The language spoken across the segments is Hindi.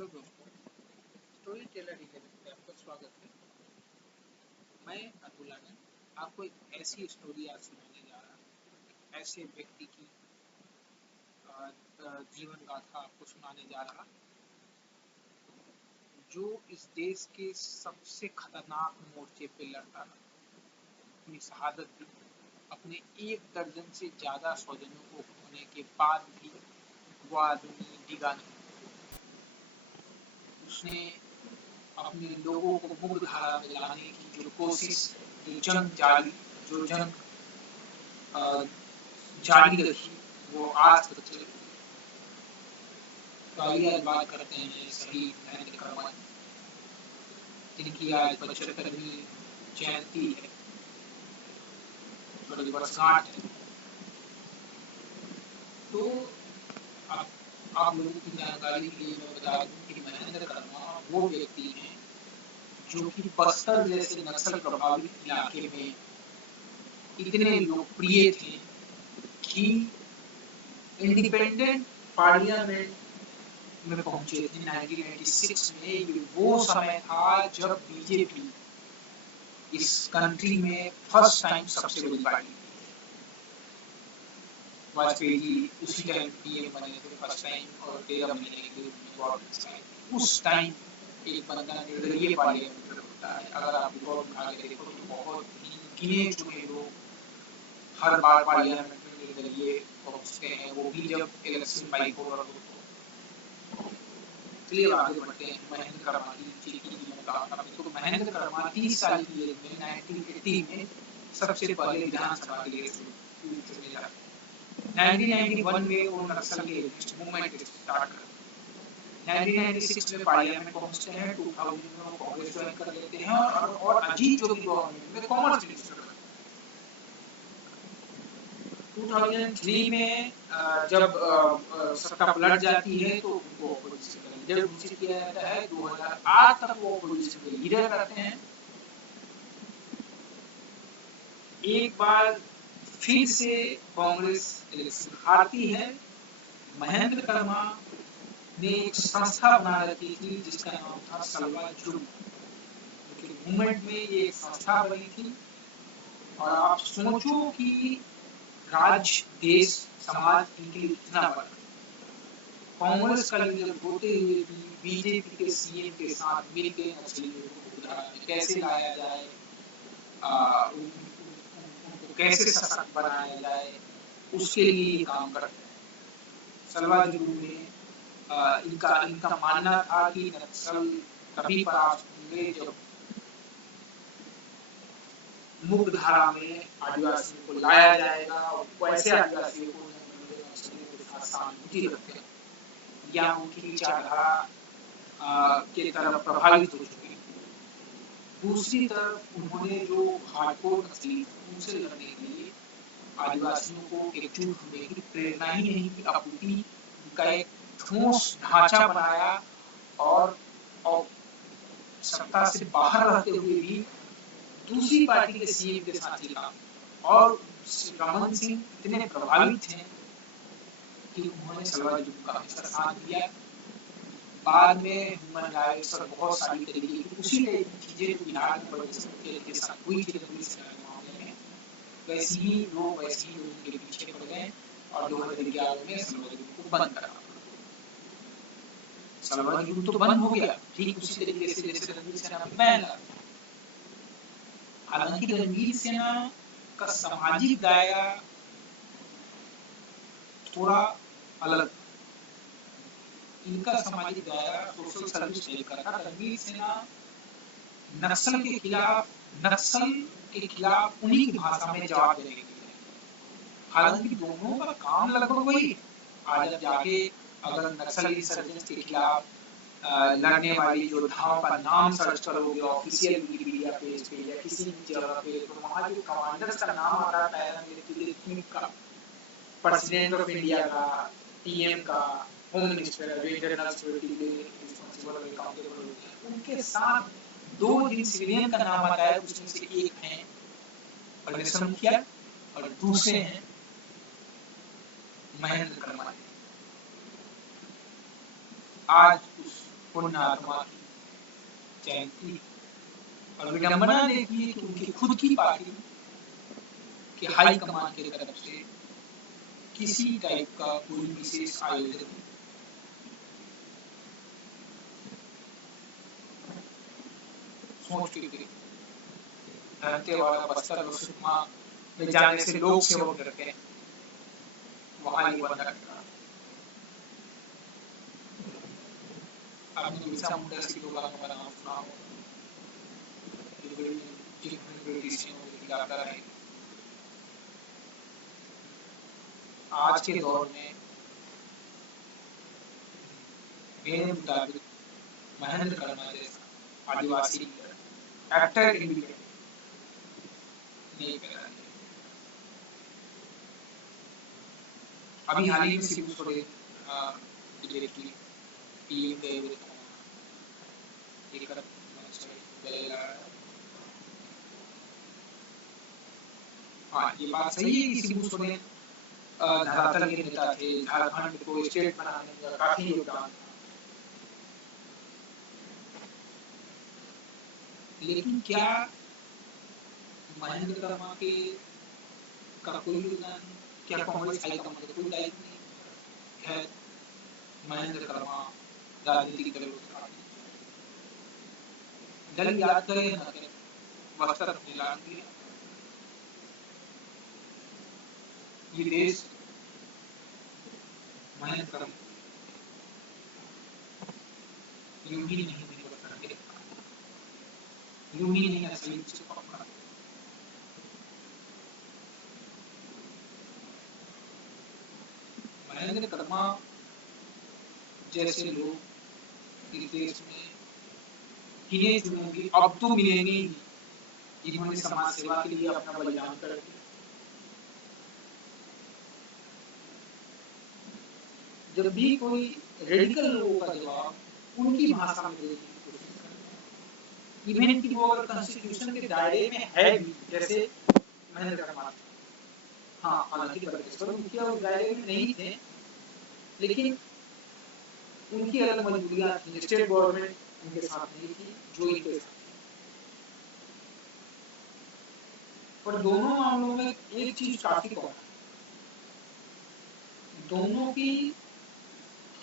हेलो दोस्तों, स्टोरी टेलर 11 पे आपका स्वागत है। मैं अतुल आनंद आपको एक ऐसी स्टोरी आज सुनाने जा रहा हूँ। ऐसे व्यक्ति की जीवन गाथा आपको सुनाने जा रहा, जो इस देश के सबसे खतरनाक मोर्चे पे लड़ता रहा, अपनी शहादत दी, अपने 1 दर्जन से ज्यादा स्वजनों को खोने के बाद भी वह आदमी डिगा नहीं। उसने अपने लोगों को मुख्य धारा में लाने की जो कोशिश, जो जंग जारी रखी, वो आज तक चल रही। तो आइए आज बात करते हैं शहीद महेंद्र कर्मा जिनकी आज 75वीं जयंती है, वर्षगांठ है। तो आप लोगों की जानकारी के लिए मैं बता दूं कि महेंद्र कर्मा वो व्यक्ति हैं जो कि बस्तर जैसे नक्सल प्रभावित इलाके में इतने लोकप्रिय थे कि इंडिपेंडेंट पार्लियामेंट में पहुंचे थे 1996 में। ये वो समय था जब बीजेपी इस कंट्री में फर्स्ट टाइम सबसे बड़ी पार्टी। वाजपेयी जी उसी टाइम पीएम बने थे फर्स्ट टाइम, और 13 महीने के उस टाइम एक बंदा निर्दलीय पार्लियामेंट होता है। अगर आप रिकॉर्ड उठा के देखो तो बहुत ही गिने चुने लोग हर बार पार्लियामेंट में निर्दलीय पहुंचते हैं, वो भी जब इलेक्शन बाइपोलर हो। चलिए आगे बढ़ते हैं। महेंद्र कर्मा जी की जीवन गाथा। तो महेंद्र कर्मा 30 साल की एज में 1980 में सबसे पहले विधानसभा के लिए चुने जाते हैं। 1991 में वो नक्सल के अगेंस्ट मूवमेंट स्टार्ट करते हैं। 1996 में पार्लियामेंट पहुंचते हैं। 2000 में वो कांग्रेस ज्वाइन कर लेते हैं और अजीत जोगी गवर्नमेंट में कॉमर्स मिनिस्टर। 2003 में जब सत्ता पलट जाती है तो उनको ऑपोजिशन का लीडर घोषित किया जाता है। 2008 तक वो ऑपोजिशन के लीडर रहते हैं। एक बार फिर से कांग्रेस इलेक्शन हारती है। महेंद्र कर्मा ने एक संस्था बना रखी थी जिसका नाम था सलवा जुलूम। मूवमेंट में ये एक संस्था बनी थी। और आप सोचो कि राज्य, देश, समाज इनके लिए कितना बड़ा। कांग्रेस का लीडर होते हुए भी बीजेपी के सीएम के साथ मिलकर नक्सलियों को धारा में कैसे लाया जाए, उनको कैसे सशक्त बनाया जाए, उसके लिए ये काम करते हैं। सलवा जुलूम में इनका मानना था कि नक्सल तभी परास्त होंगे जब मुख्य धारा में आदिवासियों को लाया जाएगा, और वैसे आदिवासियों को सहानुभूति रखते हैं या उनकी विचारधारा के तरफ प्रभावित हो चुके हैं। दूसरी तरफ उन्होंने जो हार्डकोर नस्ली उनसे लड़ने के लिए आदिवासियों को एकजुट होने की प्रेरणा ही नहीं की आपूर्ति, उनका एक ठोस ढांचा बनाया। और सत्ता से बाहर रहते हुए भी दूसरी पार्टी के सीएम के साथ ही काम। और रमन सिंह इतने प्रभावित थे कि उन्होंने सलवा जुलूम का हमेशा साथ दिया। बाद में ह्यूमन राइट्स और बहुत सारी तरीके की उसी टाइप की चीजें जो बिहार में बड़े के साथ हुई थी मामले में, वैसे ही लोग उनके पीछे पड़ गए और 2011 में सलवा जुलूम को बंद करा। सलवा जुलूम तो बंद हो गया, ठीक उसी तरीके से जैसे रणवीर सेना पे बैन लगा। हालांकि रणवीर सेना का सामाजिक दायरा थोड़ा अलग, इनका सामाजिक दायरा सोशल सर्विस लेकर था। रणवीर सेना नक्सल के खिलाफ उन्हीं की भाषा में जवाब देने के लिए। हालांकि दोनों का काम लगभग वही। आज आप जाके अगर नक्सल इंसर्जेंस के खिलाफ लड़ने वाली योद्धाओं का नाम सर्च करोगे ऑफिशियल विकिपीडिया पेज पे या किसी भी जगह पे, तो वहाँ जो कमांडर्स का नाम आता है पैरामिलिट्री चीफ का, प्रेसिडेंट ऑफ इंडिया का, पीएम का, होम मिनिस्टर, जो इंटरनल सिक्योरिटी के रिस्पांसिबल और अकाउंटेबल होते हैं, उनके साथ 2 जिन सिविलियन का नाम आता है उसमें से एक है परमेश्वर मुखिया और दूसरे हैं महेंद्र कर्मा। आज उस पुण्यात्मा की जयंती। और विडंबना देखिए कि उनकी खुद की पार्टी के हाई कमान की तरफ से किसी टाइप का कोई विशेष आयोजन सोच के दंतेवाड़ा, बस्तर और सुकमा में जाने से लोग सेवक डरते हैं, वहां ये बंदा रखा। आपने बिरसा मुंडा से लोग का नाम सुना हो, जिन्होंने ब्रिटिशों के खिलाफ लड़ाई। आज के दौर में मेरे मुताबिक महेंद्र कर्मा जैसा आदिवासी एक्टर इंडिया नहीं पैदा किया। अभी हाल ही में शिबू सोरेन डायरेक्टली पीएम गए हुए थे, हाँ ये बात सही है कि शिबू सोरेन धरातल के नेता थे, झारखंड को स्टेट बनाने में काफी योगदान, लेकिन क्या महेंद्र कर्मा के का कोई योगदान, क्या कांग्रेस हाईकमान का कोई दायित्व नहीं है? महेंद्र कर्मा राजनीतिक दल दल याद करें न करें, बस्तर अपने ऐलान किया। ये देश महेंद्र कर्मा यूं ही नहीं बता, यूं ही नहीं असली से पकड़ा। महेंद्र कर्मा जैसे लोग इस देश में गिने चुने अब तो मिलेंगे ही, जिन्होंने समाज सेवा के लिए अपना बलिदान कर दिया। जब भी कोई रेडिकल लोगों का जवाब उनकी भाषा में देने की कोशिश करते हैं, इवन कि वो अगर कॉन्स्टिट्यूशन के दायरे में है भी, जैसे महेंद्र कर्मा, हाँ हालांकि बरकेश्वर मुखिया उस दायरे में नहीं थे, लेकिन उनकी अलग मजबूरियां थी, स्टेट गवर्नमेंट उनके साथ नहीं थी जो इनके साथ। पर दोनों मामलों में एक चीज काफी कॉमन, दोनों की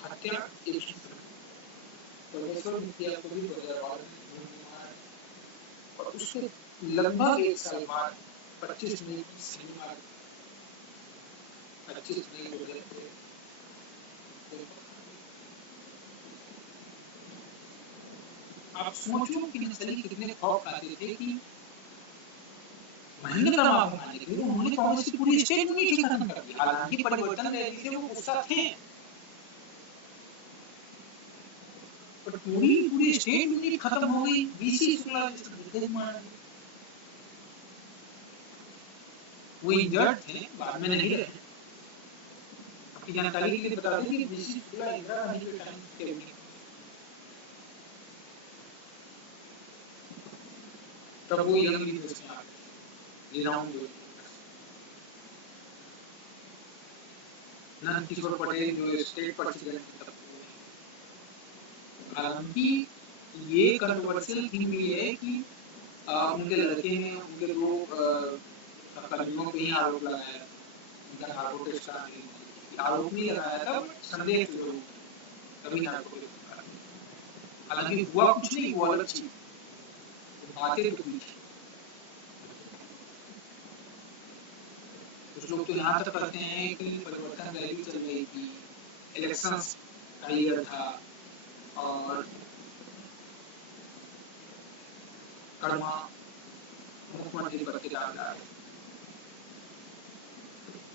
हत्या एक ही समय, परमेश्वर मुखिया को भी 2012 में गोली मारा और उसके लगभग एक साल बाद 25 मई की शनिवार, 25 मई 2013, आप सोचो कि नक्सली कितने खौफ खाते थे कि महेंद्र कर्मा को मारने के लिए उन्होंने कांग्रेस की पूरी स्टेट यूनिटी खत्म कर दी। हालांकि परिवर्तन रैली से वो गुस्सा थे, पर पूरी पूरी स्टेट यूनिटी खत्म हो गई। बीसी शुक्ला जैसे मार दिया, वो इंजर्ड थे, बाद में नहीं रहे। आपकी जानकारी के लिए बता दें कि बीसी शुक्ला इंदिरा गांधी के टाइम के तब वो यंग लीडर्स में आ गए, नंद किशोर पटेल जो स्टेट प्रेसिडेंट थे। हालांकि ये कंट्रोवर्शियल थिंग भी है कि उनके लड़के ने उनके दो कर्मियों पे ही आरोप लगाया, उनका नार्को टेस्ट कराने की आरोप नहीं लगाया था, संदेह जरूर तभी नार्को टेस्ट कराया। हालांकि हुआ कुछ नहीं, वो अलग चीज, बातें तो कुछ। कुछ लोग तो यहाँ तक करते हैं कि परिवर्तन रैली चल रही थी, इलेक्शंस का ईयर था और कर्मा मुख्यमंत्री पद के दावेदार,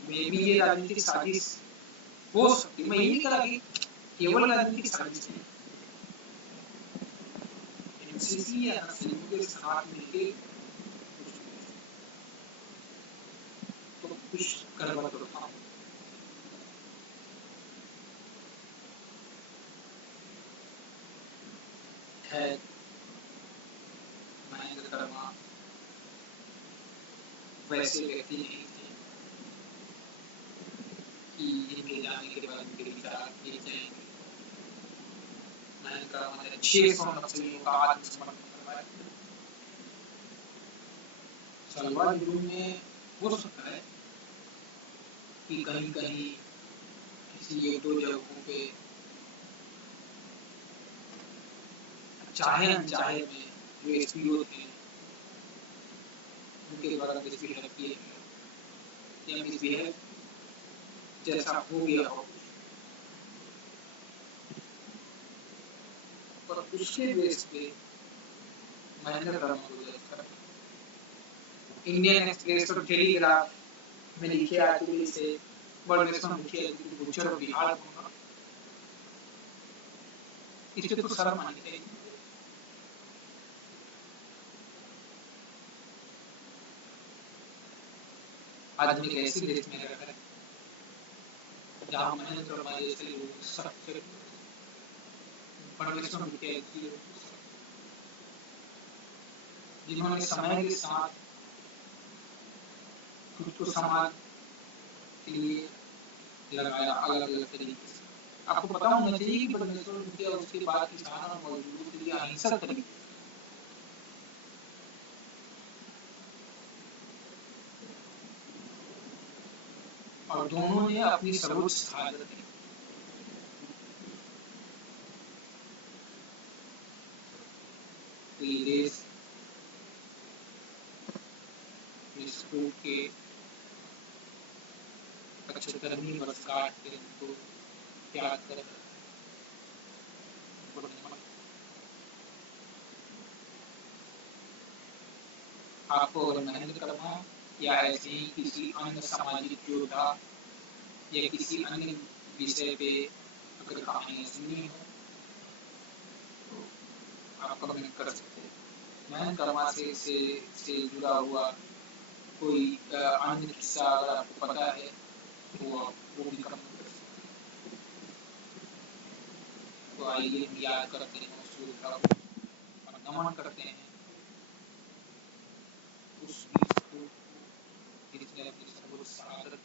मे भी ये राजनीतिक साजिश हो सकती है। मैं ये नहीं कहा कि केवल राजनीतिक साजिश है, एनसीसी या नक्सलियों के साथ मिलके तो कुछ गड़बड़ होता है। महेंद्र कर्मा वैसे व्यक्ति नहीं थे कि इनके जाने के बाद इनके विचार किए जाएंगे। महेंद्र कर्म है, 600 नक्सलियों का आत्मसमर्पण करवाया। सलवा जुलूम में हो सकता है कि कहीं कहीं किसी एक दो जगहों पे चाहे अनचाहे में जो एसपीओ थे उनके द्वारा मिसबिहेव किए गए या मिसबिहेव जैसा हो गया हो, पर उसके बेस पे महेंद्र वर्मा को जज कर इंडियन एक्सप्रेस और टेलीग्राफ में लिखे आर्टिकल से बड़वेश्वर मुखिया गुज्जर और बिहार होगा, इस पे तो शर्म आनी चाहिए। आज हम एक ऐसे देश में रह रहे हैं जहाँ महेंद्र वर्मा जैसे लोग सख्त से बड़वेश्वर मुखिया जैसे लोग जिन्होंने समय के साथ खुद को समाज के लिए लगाया अलग अलग तरीके से। आपको पता होना चाहिए कि बड़वेश्वर मुखिया उसके बाद किसान और मजदूरों के लिए अहिंसक तरीके और दोनों ने अपनी सर्वोच्च शहादत दी। तो ये देश स्कूल के 75वीं वर्षगांठ के उनको याद कर आपको अगर महेंद्र वर्मा या ऐसे ही किसी अन्य सामाजिक योद्धा या किसी अन्य विषय पे अगर कहानियां सुननी हो तो आप कमेंट कर सकते हैं। महेंद्र वर्मा से जुड़ा हुआ कोई अन्य किस्सा अगर आपको पता है तो वो भी कमेंट कर सकते हैं। तो आइए हम याद करते हैं उस योद्धा को और नमन करते हैं उस वीर को जिसने अपनी सर्वोच्च शहादत